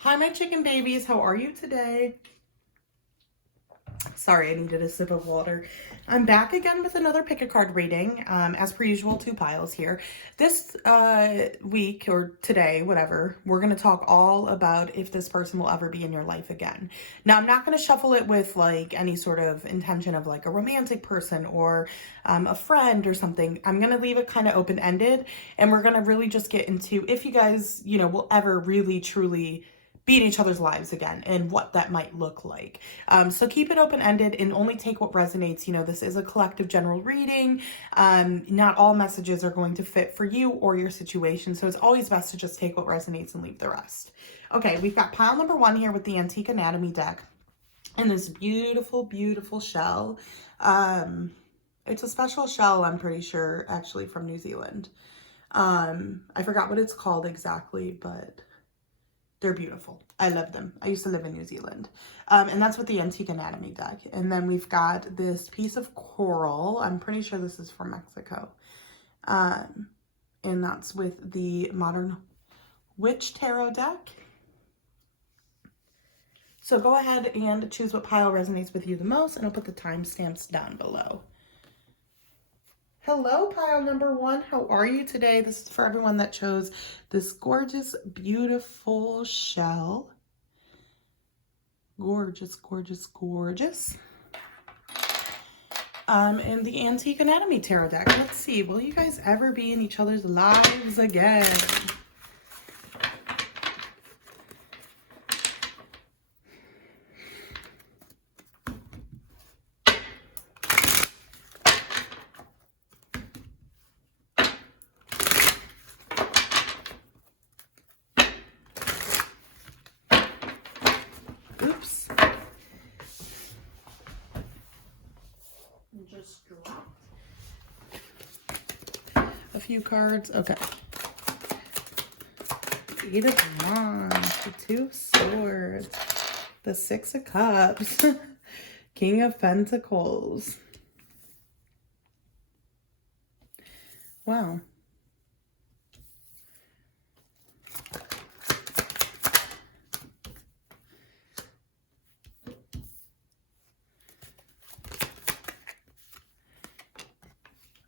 Hi, my chicken babies. How are you today? Sorry, I needed a sip of water. I'm back again with another pick a card reading. As per usual, two piles here. This week or today, whatever, we're going to talk all about if this person will ever be in your life again. Now, I'm not going to shuffle it with like any sort of intention of like a romantic person or a friend or something. I'm going to leave it kind of open ended, and we're going to really just get into if you guys, will ever really truly be in each other's lives again and what that might look like. So keep it open-ended and only take what resonates. This is a collective general reading. Not all messages are going to fit for you or your situation. So it's always best to just take what resonates and leave the rest. Okay, we've got pile number 1 here with the Antique Anatomy deck. And this beautiful, beautiful shell. It's a special shell, I'm pretty sure, actually from New Zealand. I forgot what it's called exactly, but they're beautiful. I love them. I used to live in New Zealand. And that's with the Antique Anatomy deck. And then we've got this piece of coral. I'm pretty sure this is from Mexico. And that's with the Modern Witch Tarot deck. So go ahead and choose what pile resonates with you the most, and I'll put the timestamps down below. Hello, pile number 1. How are you today? This is for everyone that chose this gorgeous, beautiful shell. Gorgeous, gorgeous, gorgeous. And the Antique Anatomy Tarot deck. Let's see, will you guys ever be in each other's lives again? Oops. Just dropped a few cards. Okay. 8 of Wands, the 2 of Swords, the 6 of Cups, King of Pentacles. Wow.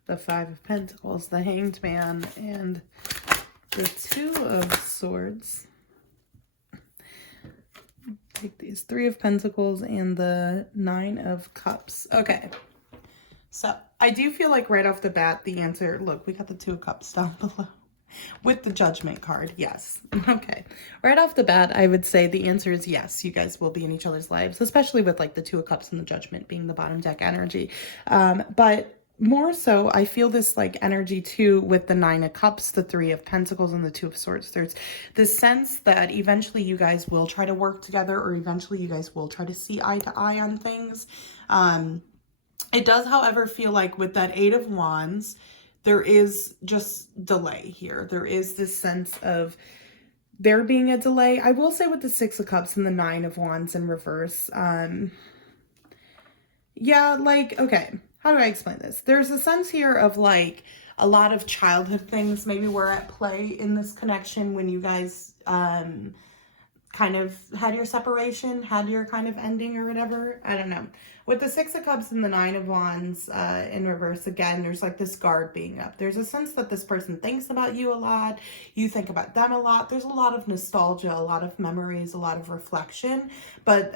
The 5 of Pentacles, the Hanged Man, and the 2 of Swords. Take these 3 of Pentacles and the 9 of Cups. Okay. So I do feel like right off the bat, the answer, look, we got the 2 of Cups down below with the Judgment card. Yes. Okay. Right off the bat, I would say the answer is yes. You guys will be in each other's lives, especially with like the 2 of Cups and the Judgment being the bottom deck energy. But more so, I feel this like energy too with the 9 of Cups, the 3 of Pentacles, and the 2 of Swords. There's this sense that eventually you guys will try to work together, or eventually you guys will try to see eye to eye on things. It does, however, feel like with that 8 of Wands, there is just delay here. There is this sense of there being a delay. I will say with the 6 of Cups and the 9 of Wands in reverse, yeah, like, okay, how do I explain this? There's a sense here of like a lot of childhood things maybe were at play in this connection when you guys kind of had your separation, had your kind of ending or whatever. I don't know. With the 6 of Cups and the 9 of Wands in reverse, again, there's like this guard being up. There's a sense that this person thinks about you a lot. You think about them a lot. There's a lot of nostalgia, a lot of memories, a lot of reflection. But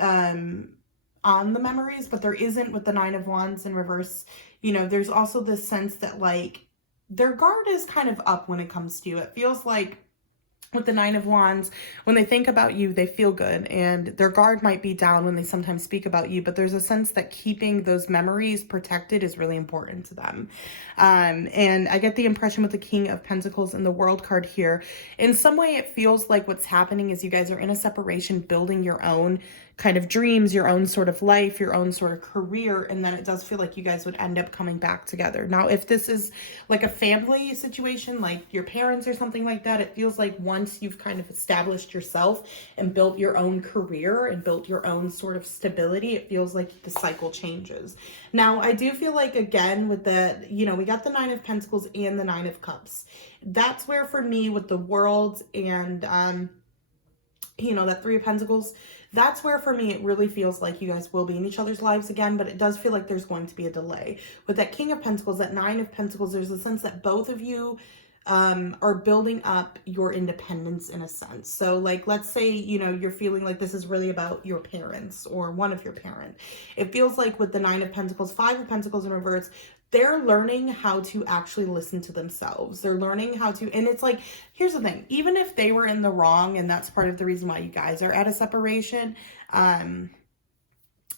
on the memories, but there isn't with the 9 of Wands in reverse. There's also this sense that like their guard is kind of up when it comes to you. It feels like with the 9 of Wands, when they think about you, they feel good, and their guard might be down when they sometimes speak about you, but there's a sense that keeping those memories protected is really important to them. And I get the impression with the King of Pentacles and the World card here, in some way it feels like what's happening is you guys are in a separation, building your own kind of dreams, your own sort of life, your own sort of career, and then it does feel like you guys would end up coming back together. Now, if this is like a family situation, like your parents or something like that, it feels like once you've kind of established yourself and built your own career and built your own sort of stability, it feels like the cycle changes. Now, I do feel like, again, with the, we got the 9 of Pentacles and the 9 of Cups. That's where, for me, with the World and you know, that Three of Pentacles, that's where for me it really feels like you guys will be in each other's lives again, but it does feel like there's going to be a delay. With that King of Pentacles, that Nine of Pentacles, there's a sense that both of you are building up your independence in a sense. So like, let's say, you know, you're feeling like this is really about your parents or one of your parents. It feels like with the Nine of Pentacles, Five of Pentacles in reverse, they're learning how to actually listen to themselves. They're learning how to, and it's like, here's the thing, even if they were in the wrong, and that's part of the reason why you guys are at a separation,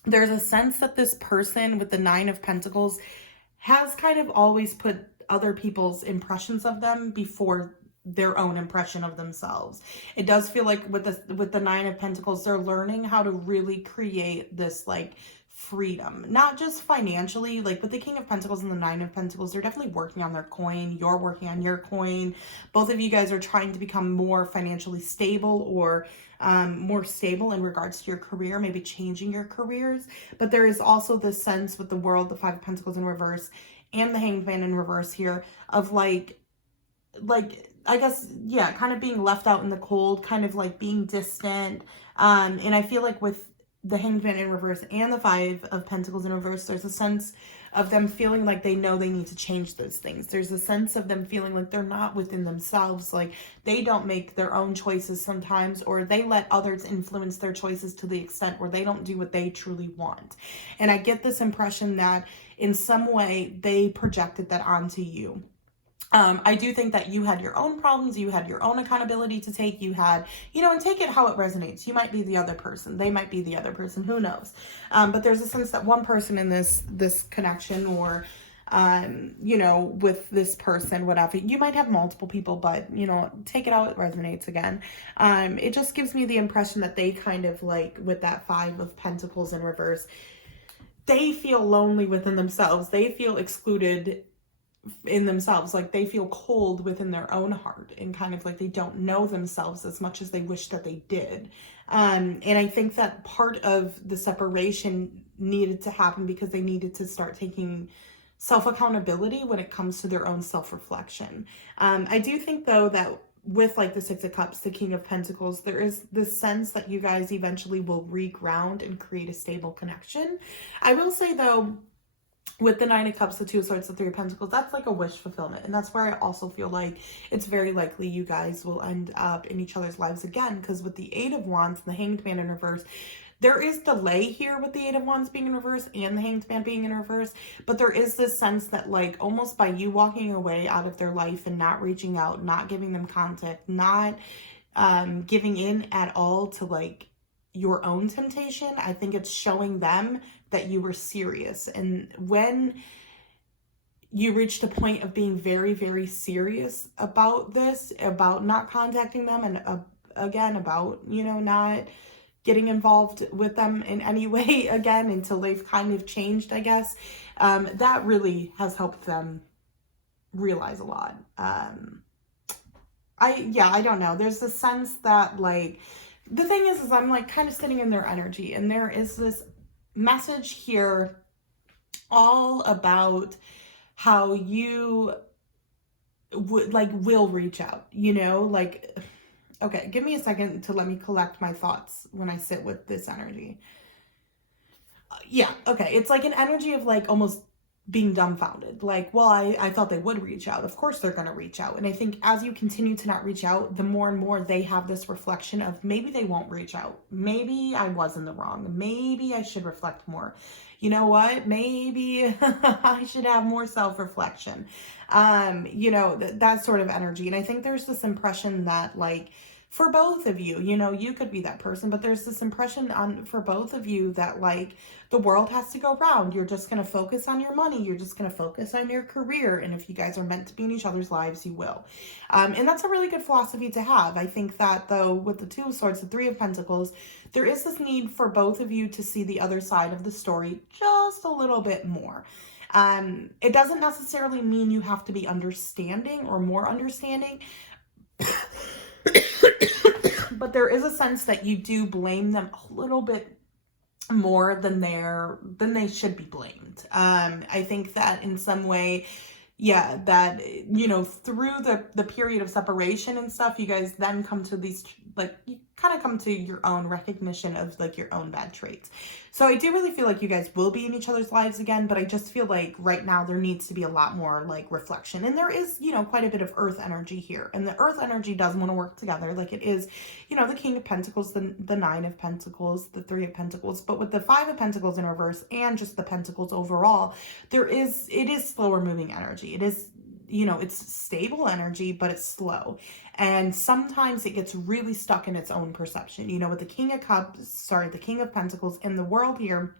there's a sense that this person with the Nine of Pentacles has kind of always put other people's impressions of them before their own impression of themselves. It does feel like with the Nine of Pentacles, they're learning how to really create this like freedom, not just financially. Like with the King of Pentacles and the Nine of Pentacles, they're definitely working on their coin. You're working on your coin. Both of you guys are trying to become more financially stable, or more stable in regards to your career, maybe changing your careers. But there is also this sense with the World, the Five of Pentacles in reverse, and the Hanged Man in reverse here of like I guess, yeah, kind of being left out in the cold, kind of like being distant. And I feel like with the Hanged Man in reverse and the Five of Pentacles in reverse, there's a sense of them feeling like they know they need to change those things. There's a sense of them feeling like they're not within themselves, like they don't make their own choices sometimes, or they let others influence their choices to the extent where they don't do what they truly want. And I get this impression that in some way they projected that onto you. I do think that you had your own problems, you had your own accountability to take, you had, you know, and take it how it resonates. You might be the other person, they might be the other person, who knows? But there's a sense that one person in this connection, or, you know, with this person, whatever, you might have multiple people, but, you know, take it how it resonates again. It just gives me the impression that they kind of like, with that Five of Pentacles in reverse, they feel lonely within themselves. They feel excluded in themselves, like they feel cold within their own heart, and kind of like they don't know themselves as much as they wish that they did. And I think that part of the separation needed to happen because they needed to start taking self-accountability when it comes to their own self-reflection. I do think though that with like the Six of Cups, the King of Pentacles, there is this sense that you guys eventually will reground and create a stable connection. I will say though, with the Nine of Cups, the Two of Swords, the Three of Pentacles, that's like a wish fulfillment. And that's where I also feel like it's very likely you guys will end up in each other's lives again. Because with the Eight of Wands and the Hanged Man in reverse, there is delay here with the Eight of Wands being in reverse and the Hanged Man being in reverse. But there is this sense that like almost by you walking away out of their life and not reaching out, not giving them contact, not giving in at all to like your own temptation, I think it's showing them that you were serious. And when you reached a point of being very, very serious about this, about not contacting them, and again, about, you know, not getting involved with them in any way again until they've kind of changed, I guess, that really has helped them realize a lot. I don't know. There's the sense that like, the thing is I'm like kind of sitting in their energy, and there is this message here all about how you would like will reach out, you know, like, okay, give me a second to let me collect my thoughts when I sit with this energy. Yeah, okay, it's like an energy of like almost being dumbfounded, like, well, I thought they would reach out. Of course they're going to reach out. And I think as you continue to not reach out, the more and more they have this reflection of maybe they won't reach out. Maybe I was in the wrong. Maybe I should reflect more. You know what? Maybe I should have more self-reflection. You know, that sort of energy. And I think there's this impression that like, for both of you, you know, you could be that person, but there's this impression for both of you that like the world has to go round. You're just going to focus on your money. You're just going to focus on your career. And if you guys are meant to be in each other's lives, you will. And that's a really good philosophy to have. I think that though, with the Two of Swords, the Three of Pentacles, there is this need for both of you to see the other side of the story just a little bit more. It doesn't necessarily mean you have to be understanding or more understanding. But there is a sense that you do blame them a little bit more than they should be blamed. I think that in some way, yeah, that, you know, through the period of separation and stuff, you guys then come to these, like, kind of come to your own recognition of like your own bad traits. So I do really feel like you guys will be in each other's lives again, but I just feel like right now there needs to be a lot more like reflection. And there is, you know, quite a bit of earth energy here. And the earth energy does want to work together. Like it is, you know, the King of Pentacles, the Nine of Pentacles, the Three of Pentacles, but with the Five of Pentacles in reverse and just the Pentacles overall, it is slower moving energy. It is, you know, it's stable energy, but it's slow. And sometimes it gets really stuck in its own perception. You know, with the King of Pentacles in the world here,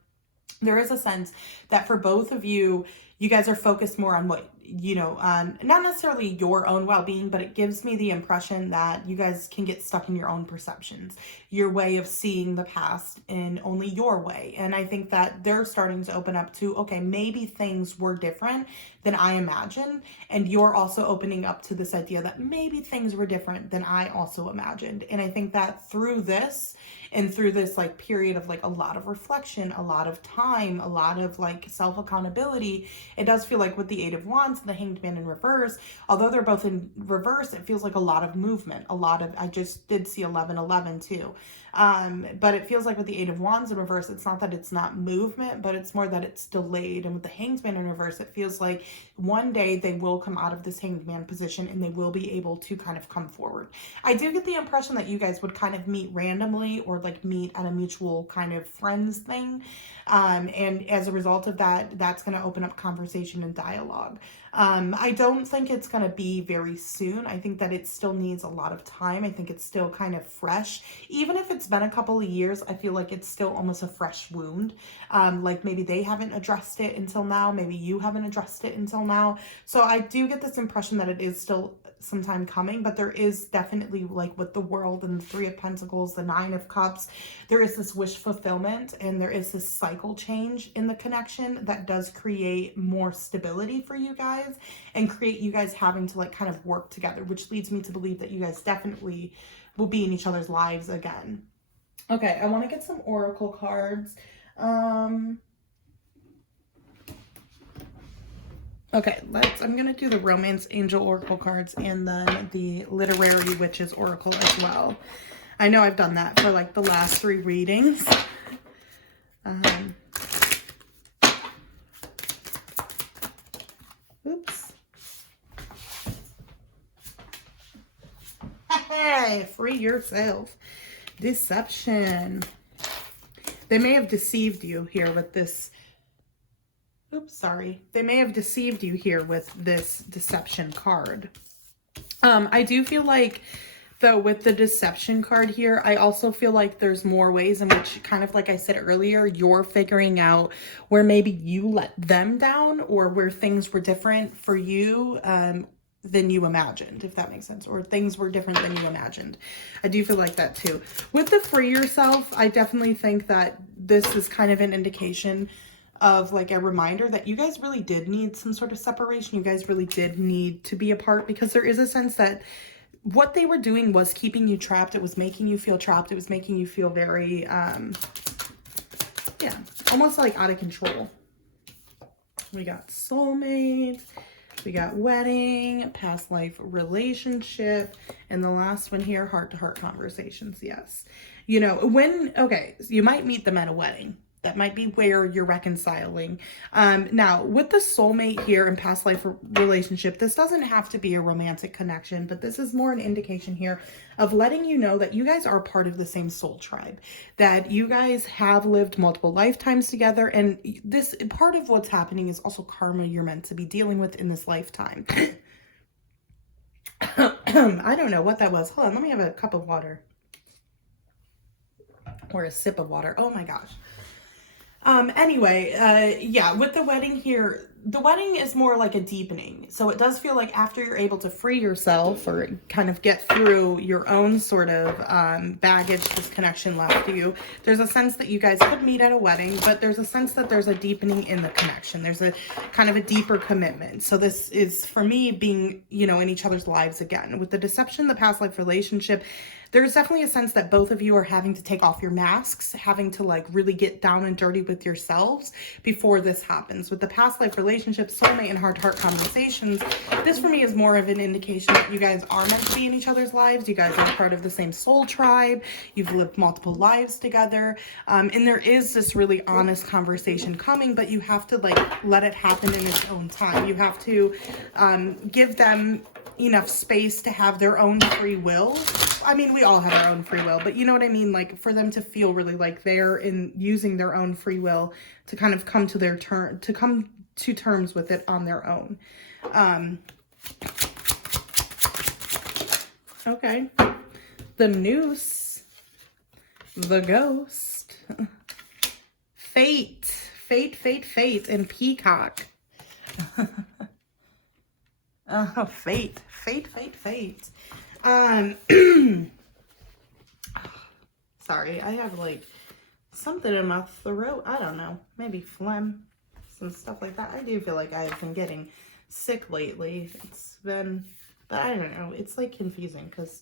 there is a sense that for both of you, you guys are focused more on what, you know, not necessarily your own well-being, but it gives me the impression that you guys can get stuck in your own perceptions, your way of seeing the past in only your way. And I think that they're starting to open up to, okay, maybe things were different than I imagined. And you're also opening up to this idea that maybe things were different than I also imagined. And I think that through this, and through this like period of like a lot of reflection, a lot of time, a lot of like self-accountability, it does feel like with the Eight of Wands and the Hanged Man in reverse, although they're both in reverse, it feels like a lot of movement, a lot of, I just did see 1111 too. But it feels like with the Eight of Wands in reverse, it's not that it's not movement, but it's more that it's delayed. And with the Hanged Man in reverse, it feels like one day they will come out of this Hanged Man position and they will be able to kind of come forward. I do get the impression that you guys would kind of meet randomly or like meet at a mutual kind of friends thing. And as a result of that, that's going to open up conversation and dialogue. I don't think it's going to be very soon. I think that it still needs a lot of time. I think it's still kind of fresh. Even if it's been a couple of years, I feel like it's still almost a fresh wound. Like maybe they haven't addressed it until now. Maybe you haven't addressed it until now. So I do get this impression that it is still some time coming, but there is definitely, like with the World and the Three of Pentacles, the Nine of Cups, there is this wish fulfillment and there is this cycle change in the connection that does create more stability for you guys and create you guys having to like kind of work together, which leads me to believe that you guys definitely will be in each other's lives again. Okay, I want to get some oracle cards. Okay, I'm going to do the Romance Angel Oracle cards and then the Literary Witches Oracle as well. I know I've done that for like the last 3 readings. Oops. Hey, free yourself. Deception. They may have deceived you here with this. Oops, sorry. They may have deceived you here with this deception card. I do feel like, though, with the deception card here, I also feel like there's more ways in which, kind of like I said earlier, you're figuring out where maybe you let them down or where things were different for you than you imagined, if that makes sense, or things were different than you imagined. I do feel like that too. With the free yourself, I definitely think that this is kind of an indication of like a reminder that you guys really did need some sort of separation. You guys really did need to be apart, because there is a sense that what they were doing was keeping you trapped. It was making you feel trapped. It was making you feel very, yeah, almost like out of control. We got soulmate, we got wedding, past life relationship, and the last one here, heart-to-heart conversations. Yes. You know, okay, so you might meet them at a wedding. That might be where you're reconciling. Now, with the soulmate here and past life relationship, this doesn't have to be a romantic connection, but this is more an indication here of letting you know that you guys are part of the same soul tribe, that you guys have lived multiple lifetimes together. And this part of what's happening is also karma you're meant to be dealing with in this lifetime. I don't know what that was. Hold on, let me have a cup of water. Or a sip of water. Oh my gosh. Anyway, yeah, with the wedding here, the wedding is more like a deepening. So it does feel like after you're able to free yourself or kind of get through your own sort of baggage this connection left you, there's a sense that you guys could meet at a wedding, but there's a sense that there's a deepening in the connection. There's a kind of a deeper commitment. So this is, for me, being, you know, in each other's lives again. With the deception, the past life relationship, there's definitely a sense that both of you are having to take off your masks, having to like really get down and dirty with yourselves before this happens. With the past life relationship, relationships, soulmate, and heart-to-heart conversations. This for me is more of an indication that you guys are meant to be in each other's lives. You guys are part of the same soul tribe. You've lived multiple lives together. And there is this really honest conversation coming, but you have to like let it happen in its own time. You have to give them enough space to have their own free will. I mean, we all have our own free will, but you know what I mean? Like for them to feel really like they're in using their own free will to kind of come to their turn, to come to terms with it on their own. Okay. The noose, the ghost, fate, and peacock. Fate. Sorry, I have like something in my throat. I don't know, maybe phlegm, some stuff like that. I do feel like I've been getting sick lately. It's been, but I don't know. It's like confusing because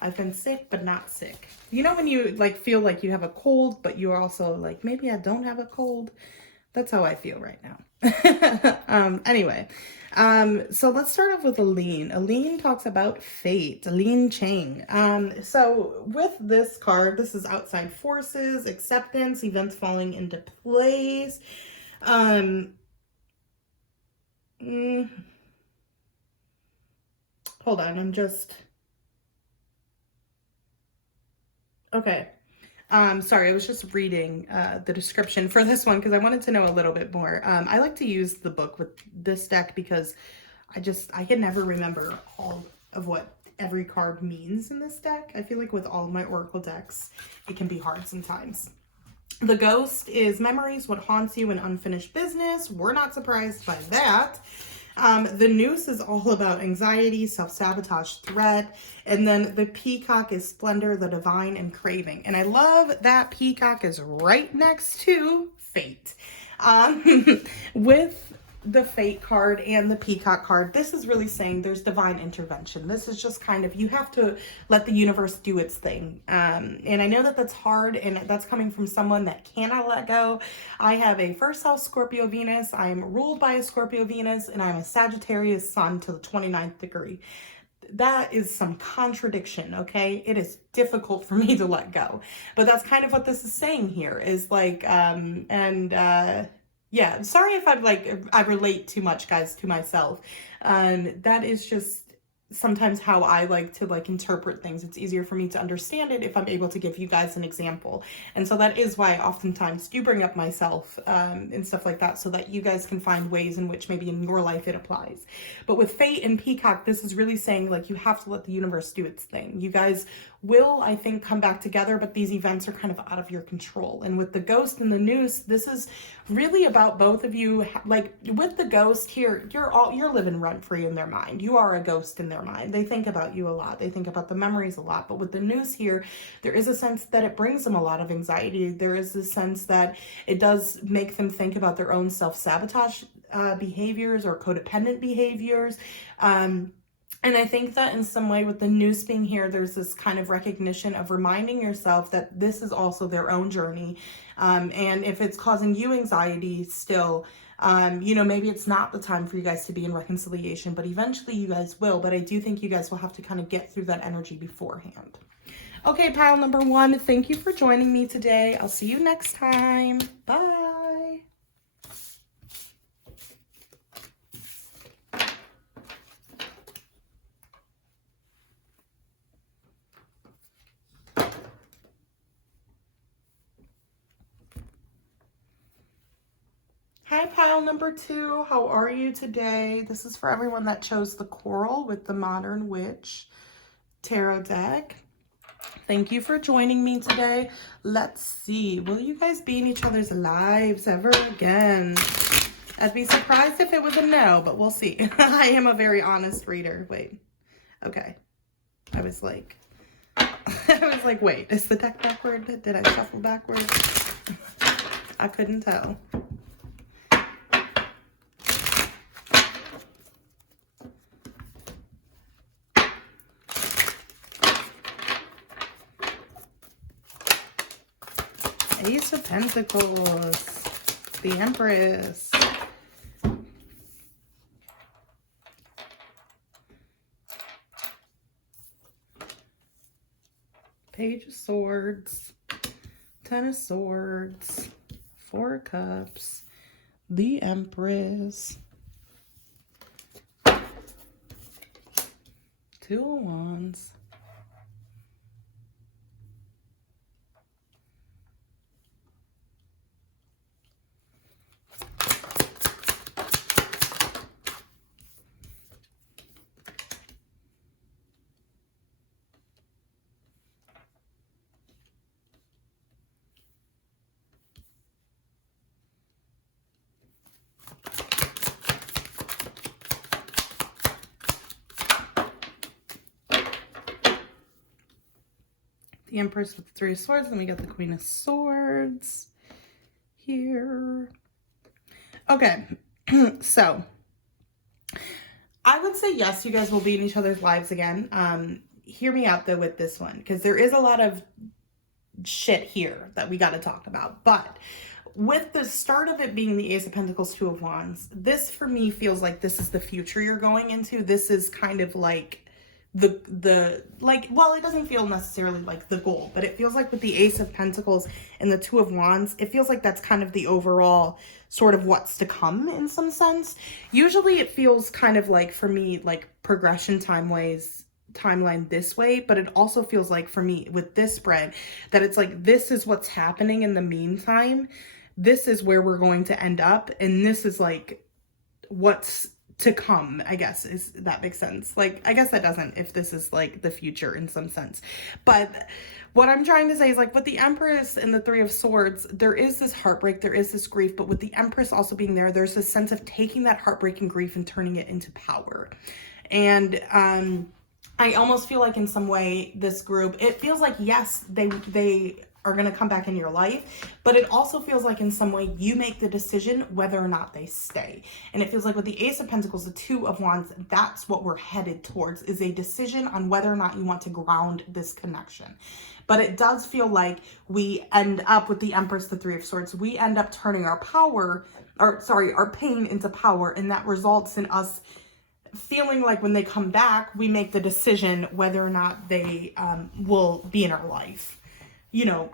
I've been sick, but not sick. You know, when you like feel like you have a cold, but you're also like, maybe I don't have a cold. That's how I feel right now. Anyway, so let's start off with Aline. Aline talks about fate, Aline Chang. So with this card, this is outside forces, acceptance, events falling into place. Hold on, I'm just, okay. Sorry, I was just reading the description for this one because I wanted to know a little bit more. I like to use the book with this deck because I can never remember all of what every card means in this deck. I feel like with all of my Oracle decks, it can be hard sometimes. The ghost is memories, what haunts you, and unfinished business. We're not surprised by that. The noose is all about anxiety, self-sabotage, threat. And then the peacock is splendor, the divine, and craving. And I love that peacock is right next to fate. With the fate card and the peacock card, this is really saying there's divine intervention. This is just kind of, you have to let the universe do its thing. And I know that that's hard, and that's coming from someone that cannot let go. I have a first house Scorpio Venus. I'm ruled by a Scorpio Venus, and I'm a Sagittarius sun to the 29th degree. That is some contradiction, okay? It is difficult for me to let go. But that's kind of what this is saying here, is like, yeah, sorry if I relate too much, guys, to myself. That is just sometimes how I like to interpret things. It's easier for me to understand it if I'm able to give you guys an example. And so that is why I oftentimes do bring up myself and stuff like that, so that you guys can find ways in which maybe in your life it applies. But with fate and peacock, this is really saying like you have to let the universe do its thing. You guys will, I think, come back together, but these events are kind of out of your control. And with the ghost and the noose, this is really about both of you. Like with the ghost here, you're living rent free in their mind. You are a ghost in their mind. They think about you a lot. They think about the memories a lot. But with the noose here, there is a sense that it brings them a lot of anxiety. There is a sense that it does make them think about their own self-sabotage behaviors or codependent behaviors. And I think that in some way with the noose being here, there's this kind of recognition of reminding yourself that this is also their own journey. And if it's causing you anxiety still, you know, maybe it's not the time for you guys to be in reconciliation, but eventually you guys will. But I do think you guys will have to kind of get through that energy beforehand. Okay, pile number one, thank you for joining me today. I'll see you next time. Bye. Hi, pile number two. How are you today? This is for everyone that chose the Coral with the Modern Witch Tarot deck. Thank you for joining me today. Let's see. Will you guys be in each other's lives ever again? I'd be surprised if it was a no, but we'll see. I am a very honest reader. Wait. Okay. I was like, wait, is the deck backward? Did I shuffle backwards? I couldn't tell. Ace of Pentacles, the Empress, Page of Swords, Ten of Swords, Four of Cups, the Empress, Two of Wands, the Empress with the Three of Swords, then we got the Queen of Swords here. Okay, so I would say yes, you guys will be in each other's lives again. Hear me out though with this one, because there is a lot of shit here that we got to talk about. But with the start of it being the Ace of Pentacles, Two of Wands, this for me feels like this is the future you're going into. This is kind of like well, it doesn't feel necessarily like the goal, but it feels like with the Ace of Pentacles and the Two of Wands, it feels like that's kind of the overall sort of what's to come in some sense. Usually it feels kind of like, for me, like progression timeline this way, but it also feels like for me with this spread that it's like, this is what's happening in the meantime. This is where we're going to end up. And this is like what's to come, I guess, is that makes sense. Like, I guess that doesn't, if this is like the future in some sense. But what I'm trying to say is, like, with the Empress and the Three of Swords, there is this heartbreak, there is this grief, but with the Empress also being there, there's this sense of taking that heartbreak and grief and turning it into power. And I almost feel like in some way this group, it feels like, yes, they are going to come back in your life, but it also feels like in some way you make the decision whether or not they stay. And it feels like with the Ace of Pentacles, the Two of Wands, that's what we're headed towards, is a decision on whether or not you want to ground this connection. But it does feel like we end up with the Empress, the Three of Swords, we end up turning our pain into power, and that results in us feeling like when they come back, we make the decision whether or not they will be in our life. You know,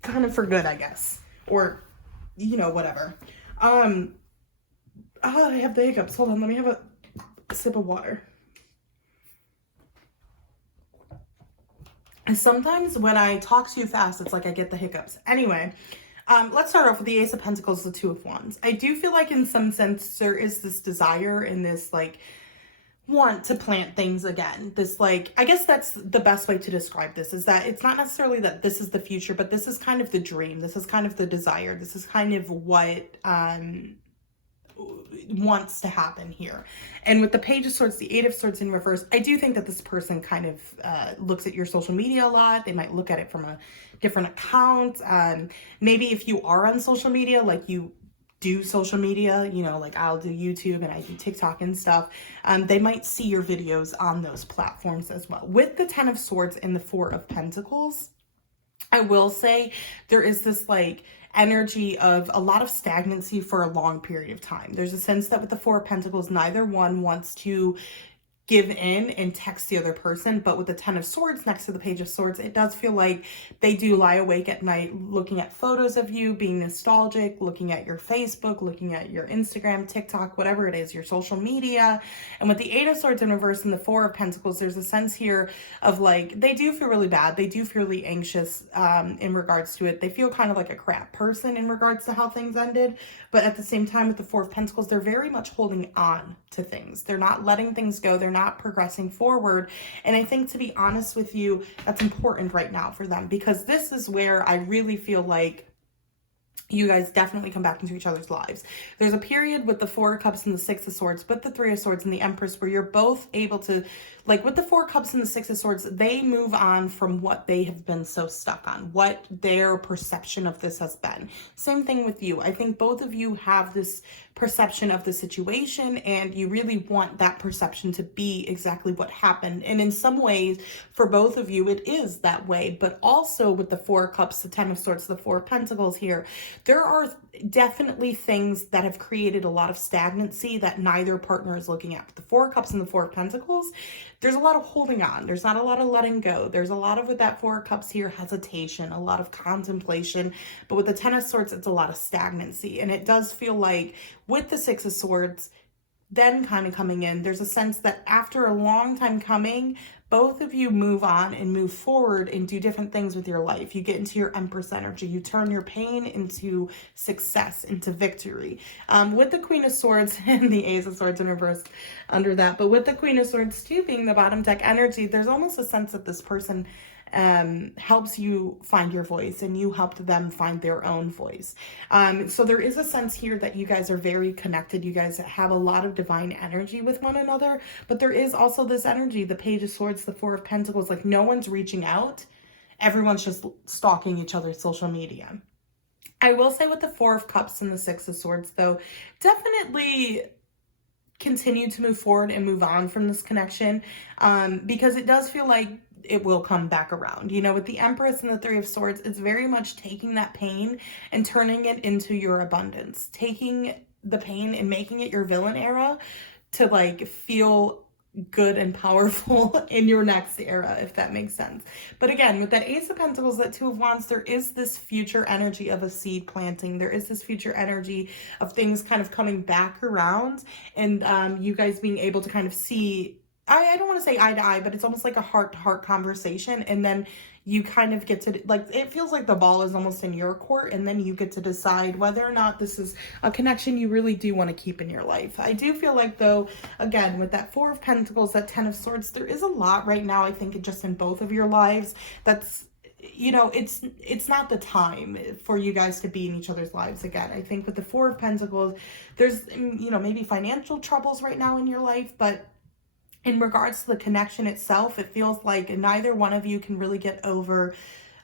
kind of for good, I guess. Or, you know, whatever. I have the hiccups. Hold on, let me have a sip of water. And sometimes when I talk too fast, it's like I get the hiccups. Anyway, let's start off with the Ace of Pentacles, the Two of Wands. I do feel like in some sense there is this desire and this, like, want to plant things again. This, like, I guess that's the best way to describe this, is that it's not necessarily that this is the future, but this is kind of the dream. This is kind of the desire. This is kind of what wants to happen here. And with the Page of Swords, the Eight of Swords in reverse, I do think that this person kind of looks at your social media a lot. They might look at it from a different account. Maybe if you are on social media, like you do social media, you know, like I'll do YouTube and I do TikTok and stuff, they might see your videos on those platforms as well. With the Ten of Swords and the Four of Pentacles, I will say there is this, like, energy of a lot of stagnancy for a long period of time. There's a sense that with the Four of Pentacles, neither one wants to give in and text the other person, but with the Ten of Swords next to the Page of Swords, it does feel like they do lie awake at night looking at photos of you, being nostalgic, looking at your Facebook, looking at your Instagram, TikTok, whatever it is, your social media. And with the Eight of Swords in reverse and the Four of Pentacles, there's a sense here of, like, they do feel really bad. They do feel really anxious in regards to it. They feel kind of like a crap person in regards to how things ended. But at the same time, with the Four of Pentacles, they're very much holding on to things. They're not letting things go. They're not progressing forward. And I think, to be honest with you, that's important right now for them, because this is where I really feel like you guys definitely come back into each other's lives. There's a period with the Four of Cups and the Six of Swords, with the Three of Swords and the Empress, where you're both able to, like, with the Four of Cups and the Six of Swords, they move on from what they have been so stuck on, what their perception of this has been. Same thing with you. I think both of you have this perception of the situation, and you really want that perception to be exactly what happened. And in some ways, for both of you, it is that way. But also with the Four of Cups, the Ten of Swords, the Four of Pentacles here, there are definitely things that have created a lot of stagnancy that neither partner is looking at. With the Four of Cups and the Four of Pentacles, there's a lot of holding on. There's not a lot of letting go. There's a lot of, with that Four of Cups here, hesitation, a lot of contemplation. But with the Ten of Swords, it's a lot of stagnancy. And it does feel like with the Six of Swords, then kind of coming in, there's a sense that after a long time coming, both of you move on and move forward and do different things with your life. You get into your Empress energy. You turn your pain into success, into victory. With the Queen of Swords and the Ace of Swords in reverse under that, but with the Queen of Swords too being the bottom deck energy, there's almost a sense that this person helps you find your voice and you helped them find their own voice. So there is a sense here that you guys are very connected. You guys have a lot of divine energy with one another, but there is also this energy, the Page of Swords, the Four of Pentacles, like no one's reaching out. Everyone's just stalking each other's social media. I will say with the Four of Cups and the Six of Swords, though, definitely continue to move forward and move on from this connection, because it does feel like it will come back around. You know, with the Empress and the Three of Swords, it's very much taking that pain and turning it into your abundance, taking the pain and making it your villain era to like feel good and powerful in your next era, if that makes sense. But again, with that Ace of Pentacles, that Two of Wands, there is this future energy of a seed planting. There is this future energy of things kind of coming back around, and you guys being able to kind of see, I don't want to say eye to eye, but it's almost like a heart-to-heart conversation. And then you kind of get to, like, it feels like the ball is almost in your court, and then you get to decide whether or not this is a connection you really do want to keep in your life. I do feel like, though, again, with that Four of Pentacles, that Ten of Swords, there is a lot right now, I think, just in both of your lives that's, you know, it's not the time for you guys to be in each other's lives again. I think with the Four of Pentacles, there's, you know, maybe financial troubles right now in your life, but in regards to the connection itself, it feels like neither one of you can really get over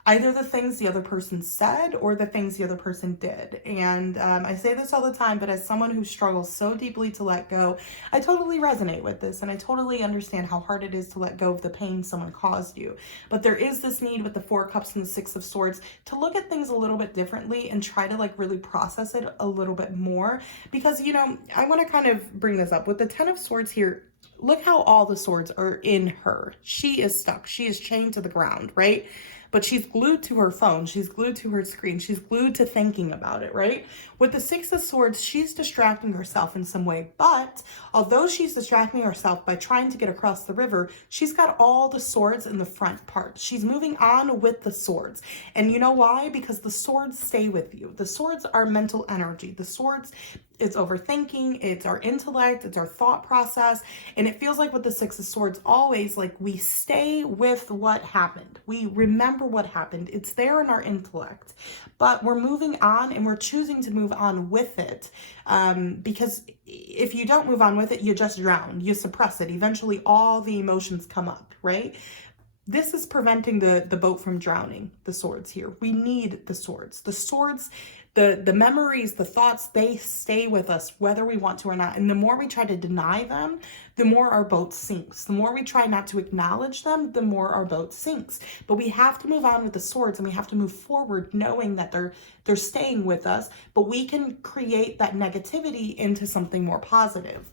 either the things the other person said or the things the other person did. And I say this all the time, but as someone who struggles so deeply to let go, I totally resonate with this, and I totally understand how hard it is to let go of the pain someone caused you. But there is this need with the Four of Cups and the Six of Swords to look at things a little bit differently and try to like really process it a little bit more. Because, you know, I want to kind of bring this up. With the Ten of Swords here, look how all the swords are in her. She is stuck. She is chained to the ground, right? But she's glued to her phone. She's glued to her screen. She's glued to thinking about it, right? With the Six of Swords, she's distracting herself in some way. But although she's distracting herself by trying to get across the river, she's got all the swords in the front part. She's moving on with the swords. And you know why? Because the swords stay with you. The swords are mental energy. The swords, it's overthinking, it's our intellect, it's our thought process. And it feels like with the Six of Swords, always like we stay with what happened. We remember what happened. It's there in our intellect, but we're moving on and we're choosing to move on with it. Because if you don't move on with it, you just drown, you suppress it. Eventually all the emotions come up, right? This is preventing the boat from drowning, the swords here. We need the swords. The swords, the memories, the thoughts, they stay with us whether we want to or not. And the more we try to deny them, the more our boat sinks. The more we try not to acknowledge them, the more our boat sinks. But we have to move on with the swords, and we have to move forward knowing that they're staying with us, but we can create that negativity into something more positive.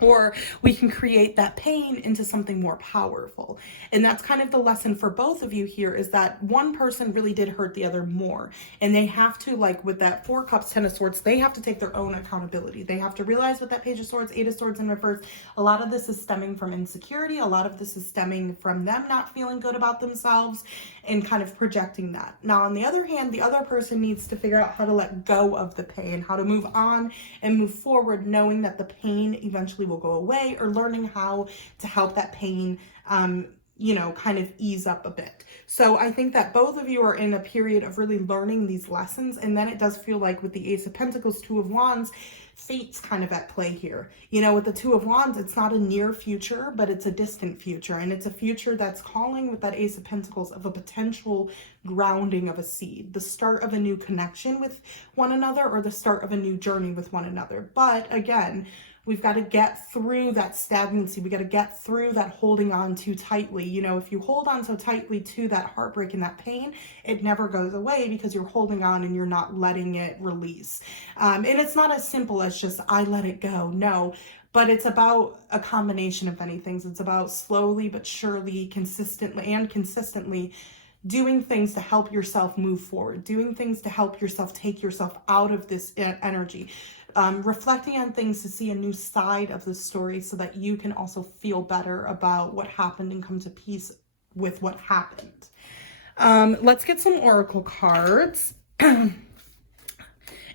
Or we can create that pain into something more powerful. And that's kind of the lesson for both of you here, is that one person really did hurt the other more. And they have to, like with that Four Cups, Ten of Swords, they have to take their own accountability. They have to realize with that Page of Swords, Eight of Swords in reverse, a lot of this is stemming from insecurity. A lot of this is stemming from them not feeling good about themselves and kind of projecting that. Now, on the other hand, the other person needs to figure out how to let go of the pain, how to move on and move forward, knowing that the pain eventually will go away, or learning how to help that pain, you know, kind of ease up a bit. So I think that both of you are in a period of really learning these lessons. And then it does feel like with the Ace of Pentacles, Two of Wands, fate's kind of at play here. You know, with the Two of Wands, it's not a near future, but it's a distant future. And it's a future that's calling, with that Ace of Pentacles, of a potential grounding of a seed, the start of a new connection with one another, or the start of a new journey with one another. But again, We've got to get through that stagnancy. We got to get through that holding on too tightly. You know, if you hold on so tightly to that heartbreak and that pain, it never goes away because you're holding on and you're not letting it release. And it's not as simple as just, I let it go. No, but it's about a combination of many things. It's about slowly but surely, consistently doing things to help yourself move forward, doing things to help yourself take yourself out of this energy, reflecting on things to see a new side of the story so that you can also feel better about what happened and come to peace with what happened. Let's get some oracle cards.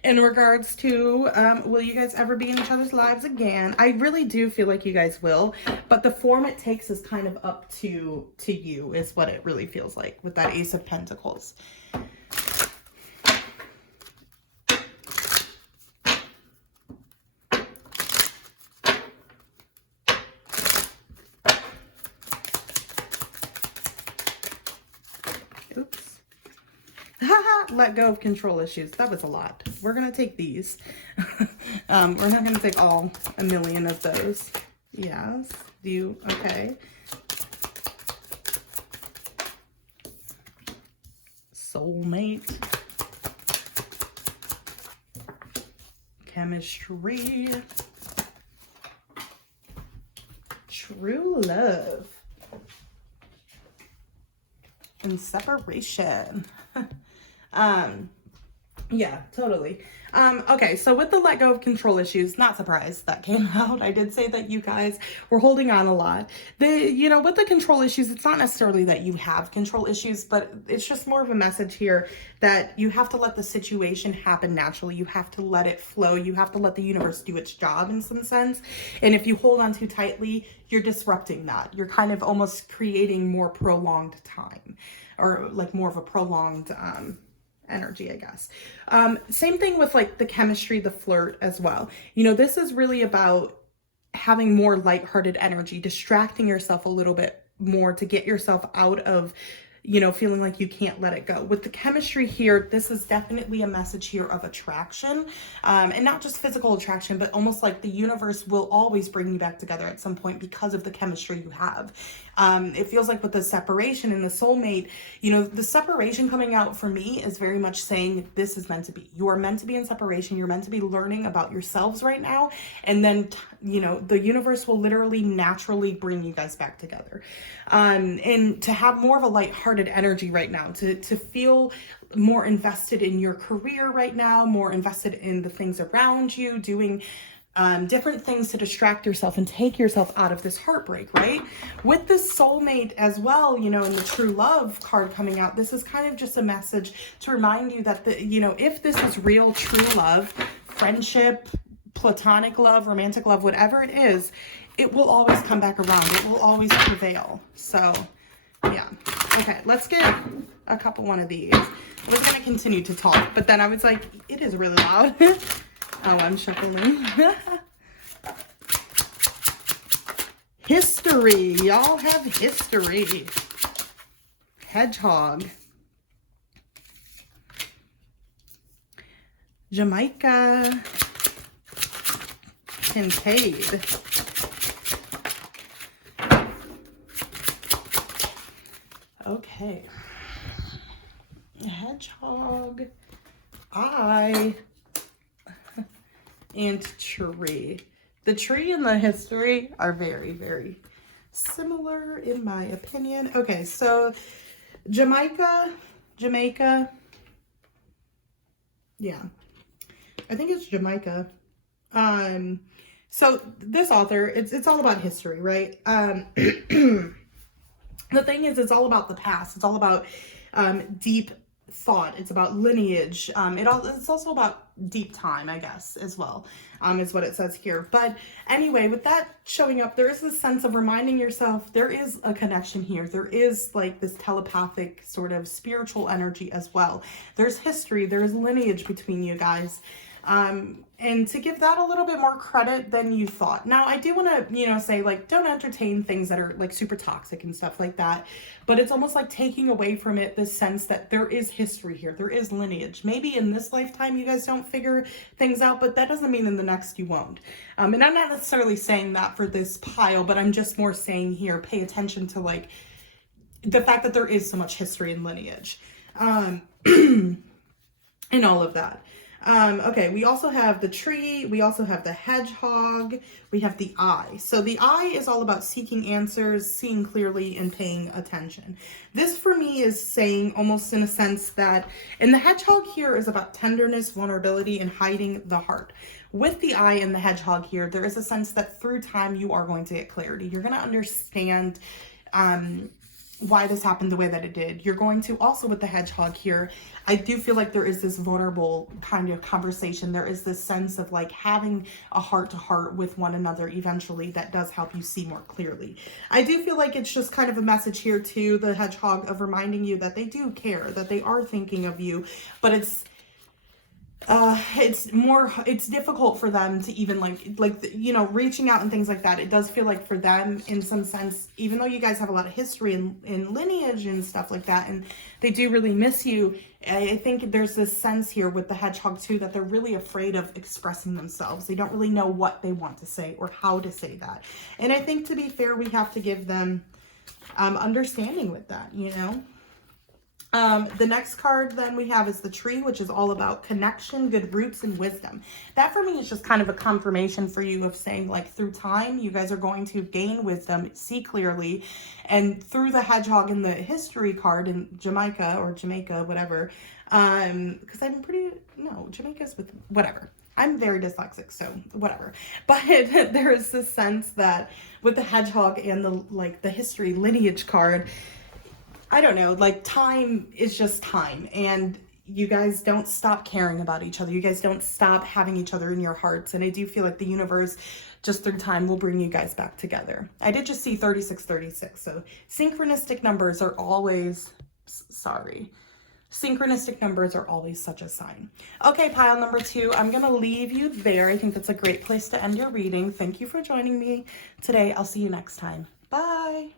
In regards to, will you guys ever be in each other's lives again? I really do feel like you guys will, but the form it takes is kind of up to you, is what it really feels like with that Ace of Pentacles. Oops. Let go of control issues. That was a lot. We're going to take these. We're not going to take all a million of those. Yes. Okay. Soulmate. Chemistry. True love. And separation. Yeah, totally. Okay, so with the let go of control issues, not surprised that came out. I did say that you guys were holding on a lot. With the control issues, it's not necessarily that you have control issues, but it's just more of a message here that you have to let the situation happen naturally. You have to let it flow. You have to let the universe do its job in some sense. And if you hold on too tightly, you're disrupting that. You're kind of almost creating more prolonged time, or like more of a prolonged, energy, I guess. Same thing with like the chemistry, the flirt as well. This is really about having more lighthearted energy, distracting yourself a little bit more to get yourself out of, feeling like you can't let it go. With the chemistry here, this is definitely a message here of attraction, and not just physical attraction, but almost like the universe will always bring you back together at some point because of the chemistry you have. It feels like with the separation and the soulmate, the separation coming out for me is very much saying this is meant to be. You are meant to be in separation. You're meant to be learning about yourselves right now. And then, the universe will literally naturally bring you guys back together. And to have more of a lighthearted energy right now, to feel more invested in your career right now, more invested in the things around you, doing different things to distract yourself and take yourself out of this heartbreak, right? With the soulmate as well, and the true love card coming out, this is kind of just a message to remind you that if this is real, true love, friendship, platonic love, romantic love, whatever it is, it will always come back around. It will always prevail. So yeah. Okay, let's get a couple one of these. I was going to continue to talk, but then I was like, it is really loud. Oh, I'm shuffling. History. Y'all have history. Hedgehog. Jamaica. Kincaid. Okay. Hedgehog. And tree. The tree and the history are very, very similar in my opinion. Okay, so Jamaica. Yeah, I think it's Jamaica. So this author, it's all about history, right? The thing is, it's all about the past. It's all about deep thought. It's about lineage. It's also about deep time, I guess, as well, is what it says here. But anyway, with that showing up, there is this sense of reminding yourself there is a connection here. There is like this telepathic sort of spiritual energy as well. There's history. There's lineage between you guys. And to give that a little bit more credit than you thought. Now, I do want to, say, like, don't entertain things that are, like, super toxic and stuff like that. But it's almost like taking away from it the sense that there is history here. There is lineage. Maybe in this lifetime you guys don't figure things out, but that doesn't mean in the next you won't. And I'm not necessarily saying that for this pile, but I'm just more saying here, pay attention to, like, the fact that there is so much history and lineage. And all of that. Okay, we also have the tree, we also have the hedgehog, we have the eye. So the eye is all about seeking answers, seeing clearly, and paying attention. This for me is saying almost in a sense that, and the hedgehog here is about tenderness, vulnerability, and hiding the heart. With the eye and the hedgehog here, there is a sense that through time you are going to get clarity. You're going to understand why this happened the way that it did. You're going to also, with the hedgehog here, I do feel like there is this vulnerable kind of conversation. There is this sense of like having a heart to heart with one another eventually that does help you see more clearly. I do feel like it's just kind of a message here to the hedgehog of reminding you that they do care, that they are thinking of you, but it's difficult for them to even reaching out and things like that. It does feel like for them in some sense, even though you guys have a lot of history and lineage and stuff like that, and they do really miss you, I think there's this sense here with the hedgehog too, that they're really afraid of expressing themselves. They don't really know what they want to say or how to say that. And I think, to be fair, we have to give them understanding with that, The next card then we have is the tree, which is all about connection, good roots, and wisdom. That for me is just kind of a confirmation for you of saying, like, through time, you guys are going to gain wisdom, see clearly, and through the hedgehog in the history card in Jamaica, whatever, because Jamaica's with, whatever. I'm very dyslexic, so whatever. But there is this sense that with the hedgehog and the history lineage card, I don't know, like, time is just time, and you guys don't stop caring about each other. You guys don't stop having each other in your hearts, and I do feel like the universe, just through time, will bring you guys back together. I did just see 3636, so synchronistic numbers are always, synchronistic numbers are always such a sign. Okay, pile number 2, I'm going to leave you there. I think that's a great place to end your reading. Thank you for joining me today. I'll see you next time. Bye.